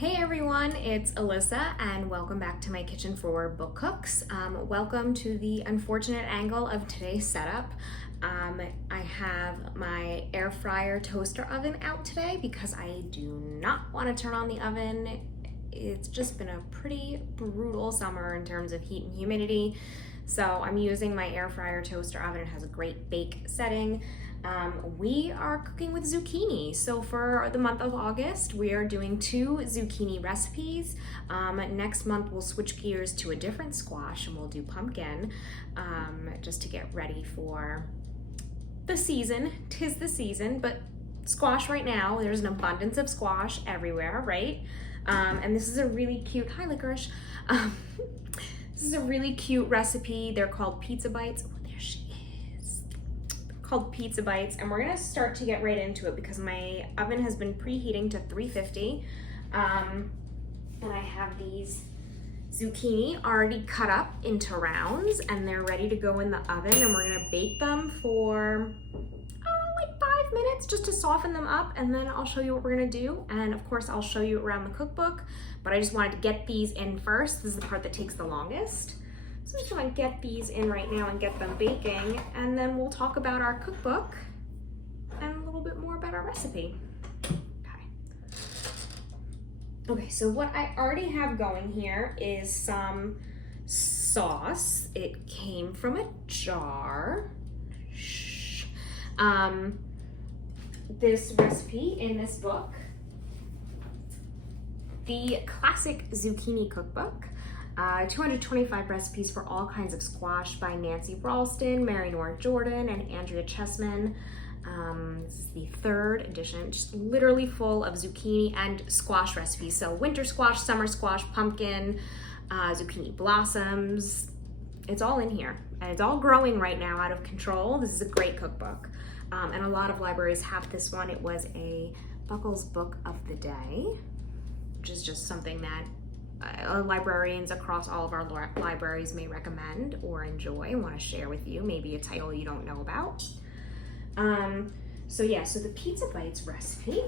Hey everyone, it's Alyssa and welcome back to my kitchen for book cooks. Welcome to the unfortunate angle of today's setup. I have my air fryer toaster oven out today because I do not want to turn on the oven. It's just been a pretty brutal summer in terms of heat and humidity. So I'm using my air fryer toaster oven. It has a great bake setting. We are cooking with zucchini. So for the month of August, we are doing 2 zucchini recipes. Next month, we'll switch gears to a different squash and we'll do pumpkin, just to get ready for the season. 'Tis the season, but squash right now, there's an abundance of squash everywhere, right? And this is a really cute, hi licorice. This is a really cute recipe. They're called pizza bites. Oh, there she is. They're called pizza bites, and we're gonna start to get right into it because my oven has been preheating to 350. And I have these zucchini already cut up into rounds, and they're ready to go in the oven, and we're gonna bake them for like 5 minutes just to soften them up, and then I'll show you what we're gonna do. And of course, I'll show you around the cookbook, but I just wanted to get these in first. This is the part that takes the longest. So I just wanna get these in right now and get them baking, and then we'll talk about our cookbook and a little bit more about our recipe. Okay, so what I already have going here is some sauce. It came from a jar. This recipe in this book, the Classic Zucchini Cookbook, 225 recipes for all kinds of squash by Nancy Ralston, Mary Nora Jordan, and Andrea Chessman. This is the 3rd edition, just literally full of zucchini and squash recipes. So winter squash, summer squash, pumpkin, zucchini blossoms. It's all in here, and it's all growing right now out of control. This is a great cookbook. And a lot of libraries have this one. It was a Buckles Book of the Day, which is just something that librarians across all of our libraries may recommend or enjoy and want to share with you, maybe a title you don't know about. So the pizza bites recipe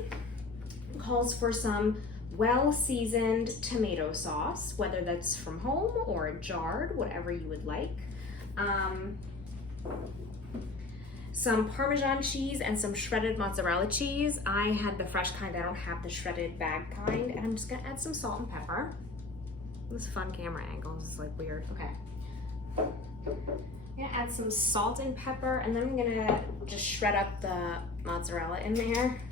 calls for some well-seasoned tomato sauce, whether that's from home or jarred, whatever you would like. Some Parmesan cheese and some shredded mozzarella cheese. I had the fresh kind, I don't have the shredded bag kind, and I'm just gonna add some salt and pepper. This fun camera angle is like weird. Okay. I'm gonna add some salt and pepper, and then I'm gonna just shred up the mozzarella in there.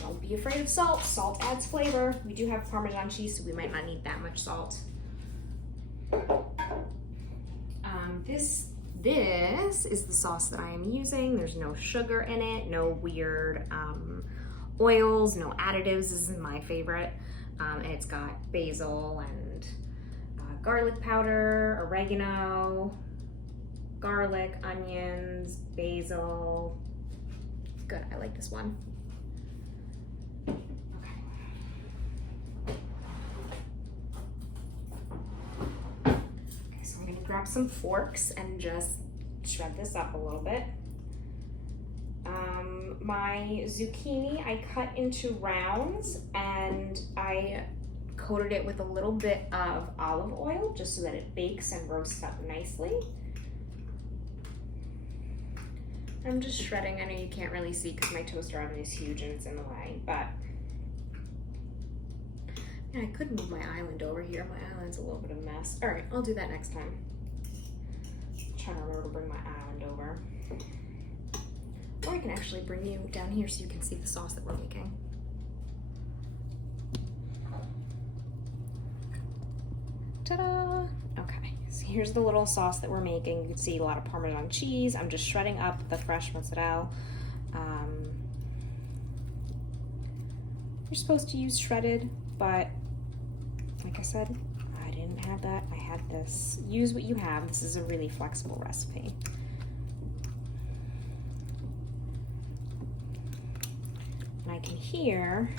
Don't be afraid of salt. Salt adds flavor. We do have Parmesan cheese, so we might not need that much salt. This is the sauce that I am using. There's no sugar in it, no weird oils, no additives. This is my favorite. And it's got basil and garlic powder, oregano, garlic, onions, basil. It's good, I like this one. Grab some forks and just shred this up a little bit. My zucchini I cut into rounds, and I coated it with a little bit of olive oil just so that it bakes and roasts up nicely. I'm just shredding. I know you can't really see because my toaster oven is huge and it's in the way, but I could move my island over here. My island's a little bit of a mess. All right, I'll do that next time. Trying to remember to bring my island over. Or I can actually bring you down here so you can see the sauce that we're making. Ta-da! Okay, so here's the little sauce that we're making. You can see a lot of Parmesan cheese. I'm just shredding up the fresh mozzarella. You're supposed to use shredded, but like I said, I didn't have that. I had this. Use what you have. This is a really flexible recipe. And I can hear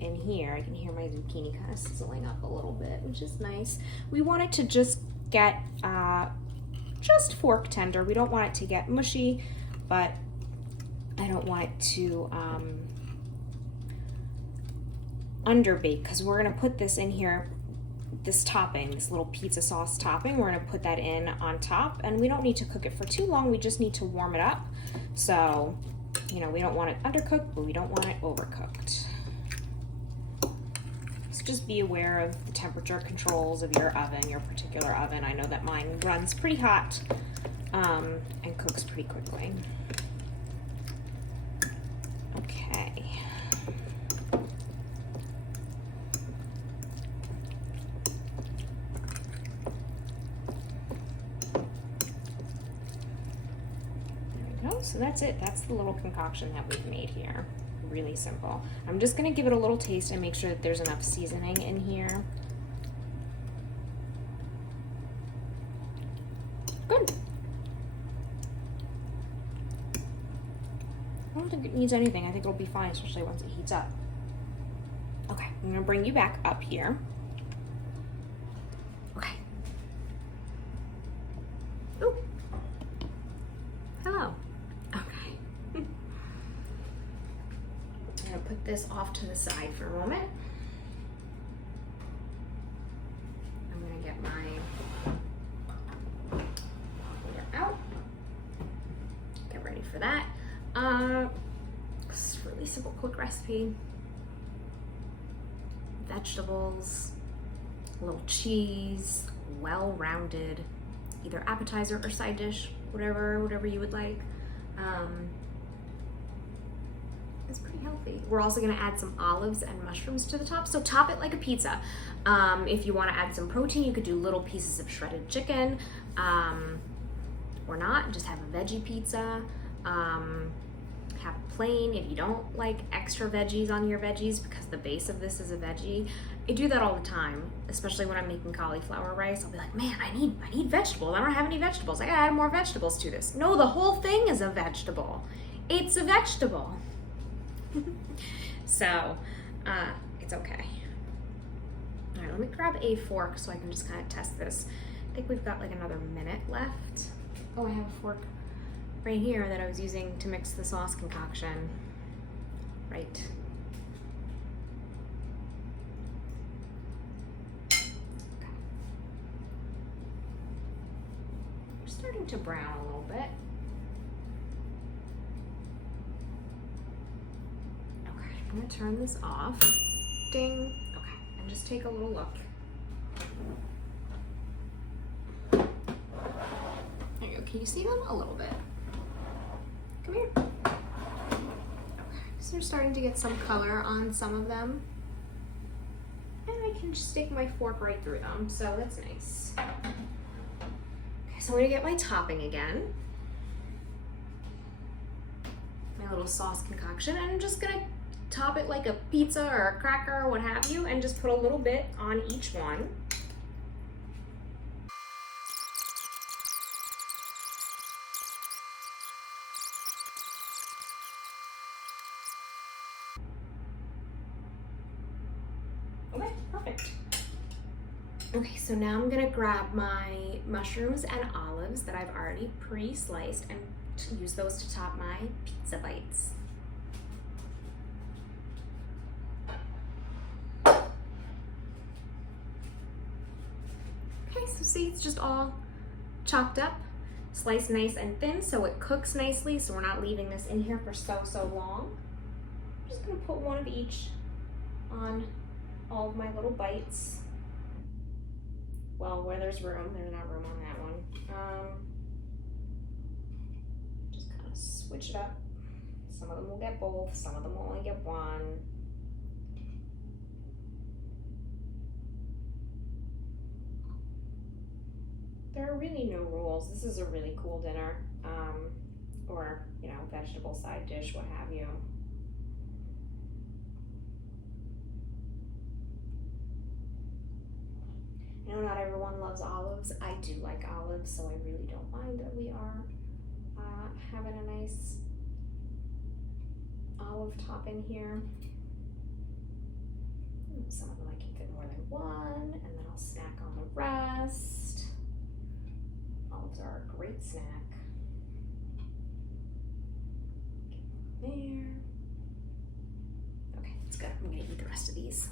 in here, I can hear my zucchini kind of sizzling up a little bit, which is nice. We want it to just get just fork tender. We don't want it to get mushy, but I don't want it to underbake, because we're gonna put this in here, this topping, this little pizza sauce topping, we're gonna put that in on top, and we don't need to cook it for too long, we just need to warm it up. So, you know, we don't want it undercooked, but we don't want it overcooked. So just be aware of the temperature controls of your oven, your particular oven. I know that mine runs pretty hot and cooks pretty quickly. Okay. So that's it. That's the little concoction that we've made here. Really simple. I'm just gonna give it a little taste and make sure that there's enough seasoning in here. Good. I don't think it needs anything. I think it'll be fine, especially once it heats up. Okay, I'm gonna bring you back up here. Okay. Ooh. Hello. Put this off to the side for a moment. I'm gonna get my heater out. Get ready for that. It's a really simple, quick recipe. Vegetables, a little cheese, well-rounded, either appetizer or side dish, whatever you would like. It's pretty healthy. We're also gonna add some olives and mushrooms to the top. So top it like a pizza. If you wanna add some protein, you could do little pieces of shredded chicken, or not, just have a veggie pizza. Have plain if you don't like extra veggies on your veggies, because the base of this is a veggie. I do that all the time, especially when I'm making cauliflower rice. I'll be like, man, I need vegetables. I don't have any vegetables. I gotta add more vegetables to this. No, the whole thing is a vegetable. It's a vegetable. So, it's okay. All right, let me grab a fork so I can just kind of test this. I think we've got like another minute left. Oh, I have a fork right here that I was using to mix the sauce concoction. Right. Okay. We're starting to brown a little bit. I'm gonna turn this off. Ding. Okay, and just take a little look. There you go. Can you see them? A little bit. Come here. Okay, so they're starting to get some color on some of them. And I can just stick my fork right through them, so that's nice. Okay, so I'm gonna get my topping again. My little sauce concoction, and I'm just gonna top it like a pizza or a cracker or what have you, and just put a little bit on each one. Okay, perfect. Okay, so now I'm gonna grab my mushrooms and olives that I've already pre-sliced and use those to top my pizza bites. So see, it's just all chopped up, sliced nice and thin so it cooks nicely, so we're not leaving this in here for so long. I'm just gonna put one of each on all of my little bites. Well, where there's room, there's not room on that one. Just kind of switch it up. Some of them will get both, some of them will only get one. There are really no rules. This is a really cool dinner, or, you know, vegetable side dish, what have you. I know not everyone loves olives. I do like olives, so I really don't mind that we are having a nice olive topping here. Some of them I can fit more than one, and then I'll snack on the rest. Olives are a great snack. there. Okay, that's good. I'm gonna eat the rest of these.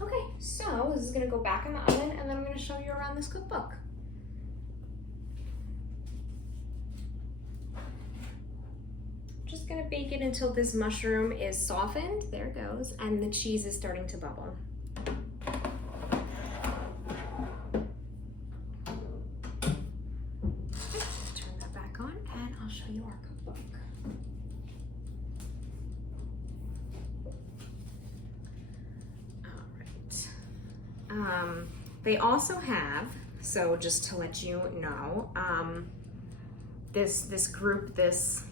Okay, so this is gonna go back in the oven and then I'm gonna show you around this cookbook. Just gonna bake it until this mushroom is softened, there it goes, and the cheese is starting to bubble. Turn that back on and I'll show you our cookbook. All right. They also have, so just to let you know, this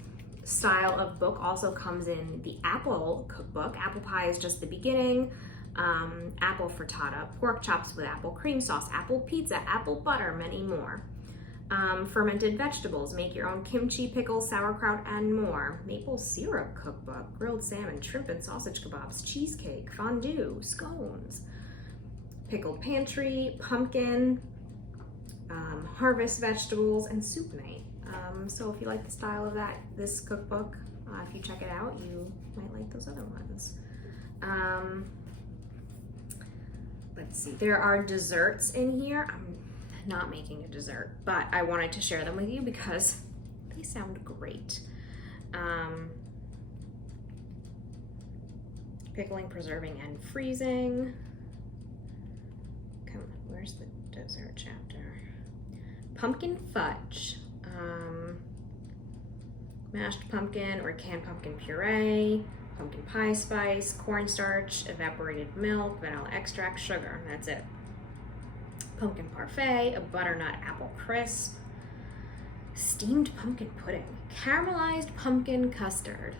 style of book also comes in the apple cookbook. Apple pie is just the beginning. Apple frittata, pork chops with apple cream sauce, apple pizza, apple butter, many more. Fermented vegetables, make your own kimchi, pickles, sauerkraut, and more. Maple syrup cookbook, grilled salmon, shrimp and sausage kebabs, cheesecake, fondue, scones. Pickled pantry, pumpkin, harvest vegetables, and soup night. So if you like the style of this cookbook, if you check it out, you might like those other ones. Let's see, there are desserts in here. I'm not making a dessert, but I wanted to share them with you because they sound great. Pickling, preserving, and freezing. Come on, where's the dessert chapter? Pumpkin fudge. Mashed pumpkin or canned pumpkin puree, pumpkin pie spice, cornstarch, evaporated milk, vanilla extract, sugar. That's it. Pumpkin parfait, a butternut apple crisp, steamed pumpkin pudding, caramelized pumpkin custard.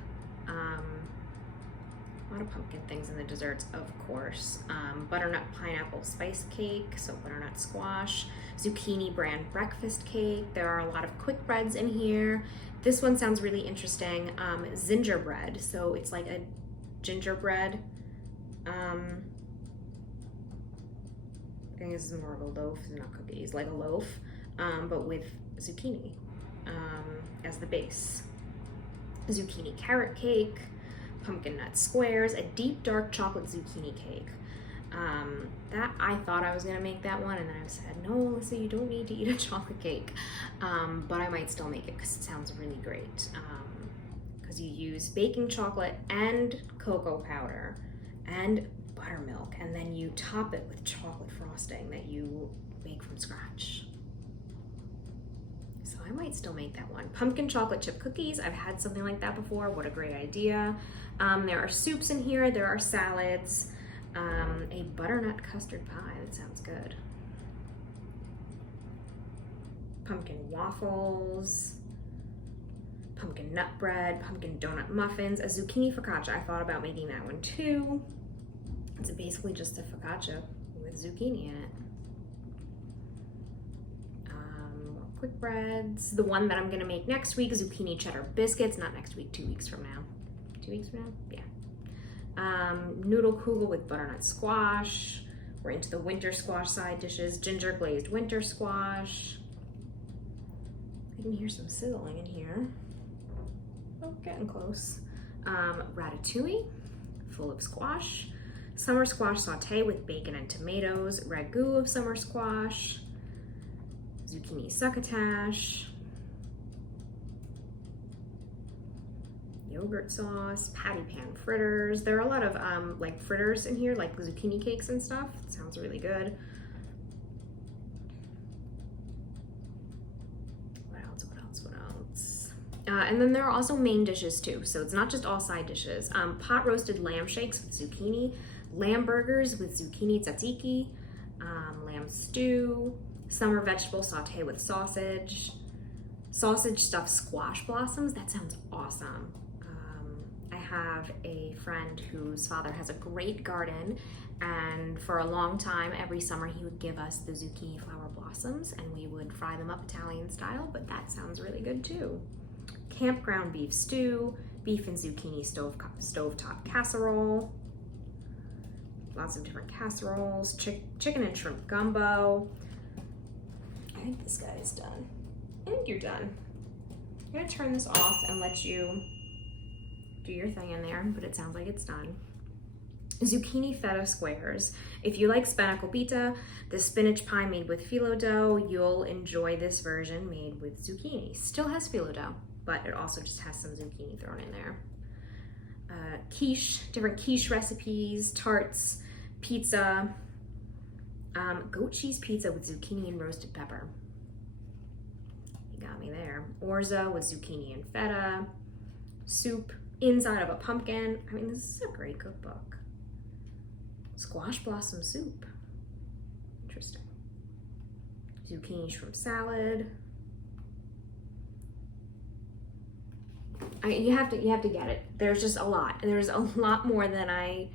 A lot of pumpkin things in the desserts, of course. Butternut pineapple spice cake, so butternut squash, zucchini bran breakfast cake. There are a lot of quick breads in here. This one sounds really interesting. Gingerbread, so it's like a gingerbread. I think this is more of a loaf, not cookies, like a loaf, but with zucchini as the base. Zucchini carrot cake, pumpkin nut squares, a deep dark chocolate zucchini cake. That I thought I was gonna make that one, and then I said, no, Alyssa, you don't need to eat a chocolate cake. But I might still make it because it sounds really great. Because you use baking chocolate and cocoa powder and buttermilk, and then you top it with chocolate frosting that you make from scratch. So I might still make that one. Pumpkin chocolate chip cookies. I've had something like that before. What a great idea. There are soups in here. There are salads. A butternut custard pie. That sounds good. Pumpkin waffles. Pumpkin nut bread. Pumpkin donut muffins. A zucchini focaccia. I thought about making that one too. It's basically just a focaccia with zucchini in it. Quick breads. The one that I'm gonna make next week, zucchini cheddar biscuits. Not next week, 2 weeks from now. 2 weeks from now? Yeah. Noodle kugel with butternut squash. We're into the winter squash side dishes. Ginger glazed winter squash. I can hear some sizzling in here. Oh, getting close. Ratatouille, full of squash. Summer squash saute with bacon and tomatoes. Ragu of summer squash. Zucchini succotash. Yogurt sauce, patty pan fritters. There are a lot of like fritters in here, like zucchini cakes and stuff. It sounds really good. What else? And then there are also main dishes too. So it's not just all side dishes. Pot roasted lamb shakes with zucchini, lamb burgers with zucchini tzatziki, lamb stew, summer vegetable saute with sausage, sausage stuffed squash blossoms. That sounds awesome. I have a friend whose father has a great garden, and for a long time, every summer he would give us the zucchini flower blossoms and we would fry them up Italian style, but that sounds really good too. Campground beef stew, beef and zucchini stovetop casserole, lots of different casseroles, chicken and shrimp gumbo. I think this guy is done. I think you're done. I'm gonna turn this off and let you do your thing in there, but it sounds like it's done. Zucchini feta squares. If you like spinacolo pizza, the spinach pie made with phyllo dough, you'll enjoy this version made with zucchini. Still has phyllo dough, but it also just has some zucchini thrown in there. Quiche, different quiche recipes, tarts, pizza, goat cheese pizza with zucchini and roasted pepper. You got me there. Orzo with zucchini and feta, soup inside of a pumpkin. I mean, this is a great cookbook. Squash blossom soup. Interesting. Zucchini shrimp salad. You have to get it. There's just a lot. There's a lot more than I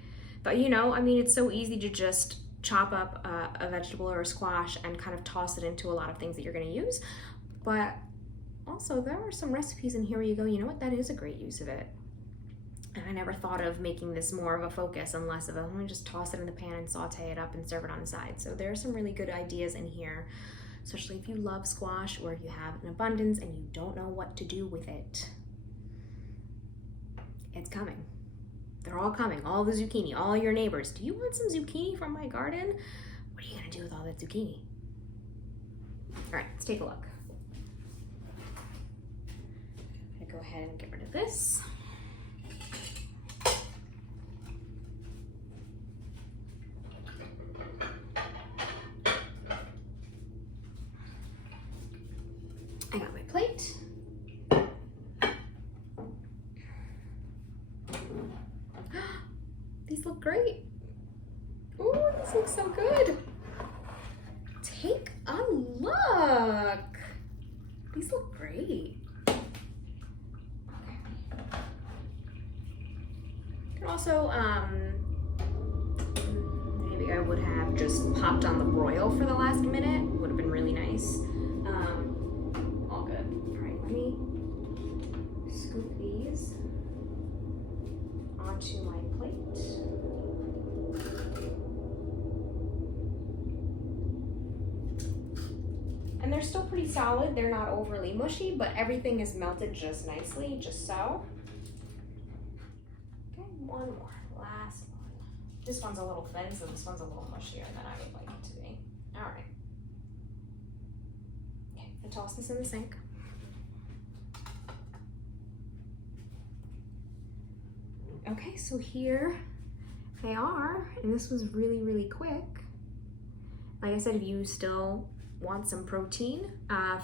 thought. You know, I mean, it's so easy to just chop up a vegetable or a squash and kind of toss it into a lot of things that you're going to use. But also, there are some recipes in here where you go, you know what, that is a great use of it. And I never thought of making this more of a focus and less of a, I'm gonna just toss it in the pan and saute it up and serve it on the side. So there are some really good ideas in here, especially if you love squash or if you have an abundance and you don't know what to do with it. It's coming. They're all coming, all the zucchini, all your neighbors. Do you want some zucchini from my garden? What are you gonna do with all that zucchini? All right, let's take a look. I'm gonna go ahead and get rid of this. I got my plate. These look great. Ooh, this looks so good. Take a look. These look great. Okay. You can also, maybe I would have just popped on the broil for the last minute. Would have been really nice. All good. All right, let me scoop these onto my plate. And they're still pretty solid. They're not overly mushy, but everything is melted just nicely, just so. Okay, one more, last one. This one's a little thin, so this one's a little mushier than I would like it to be. All right. Okay, I'll toss this in the sink. Okay, so here they are, and this was really, really quick. Like I said, if you still want some protein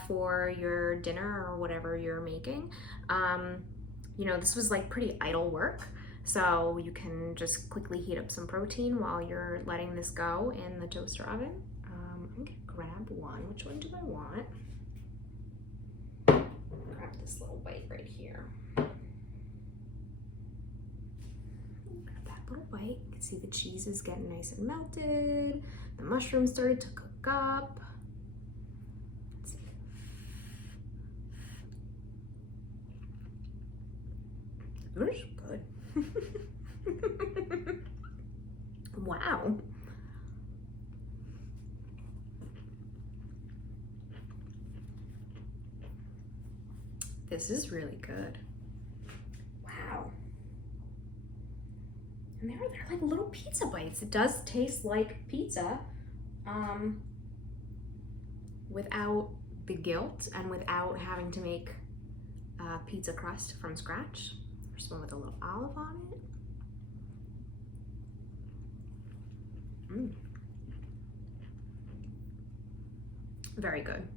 for your dinner or whatever you're making, you know, this was like pretty idle work. So you can just quickly heat up some protein while you're letting this go in the toaster oven. I'm gonna grab one. Which one do I want? Grab this little bite right here. Grab that little bite. You can see the cheese is getting nice and melted. The mushrooms started to cook up. It's good. Wow. This is really good. Wow. And they're like little pizza bites. It does taste like pizza, without the guilt and without having to make pizza crust from scratch. There's one with a little olive on it. Very good.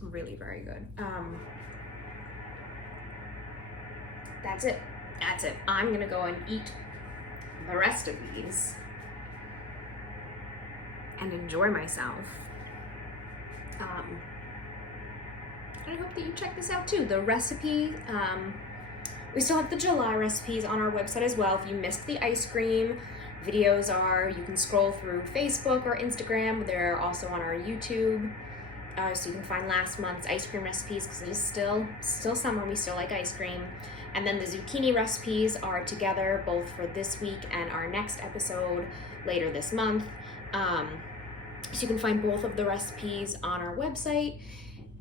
Really very good. That's it. That's it. I'm gonna go and eat the rest of these and enjoy myself. And I hope that you check this out too. The recipe, we still have the July recipes on our website as well. If you missed the ice cream, videos you can scroll through Facebook or Instagram. They're also on our YouTube. So you can find last month's ice cream recipes because it is still summer. We still like ice cream. And then the zucchini recipes are together both for this week and our next episode later this month. So you can find both of the recipes on our website.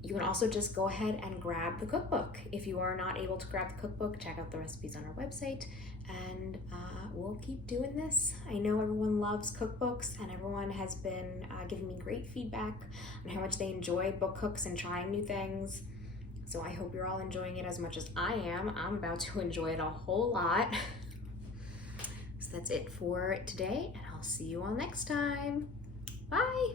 You can also just go ahead and grab the cookbook. If you are not able to grab the cookbook, check out the recipes on our website, and we'll keep doing this. I know everyone loves cookbooks, and everyone has been giving me great feedback on how much they enjoy book cooks and trying new things. So I hope you're all enjoying it as much as I am. I'm about to enjoy it a whole lot. So that's it for today, and I'll see you all next time. Bye.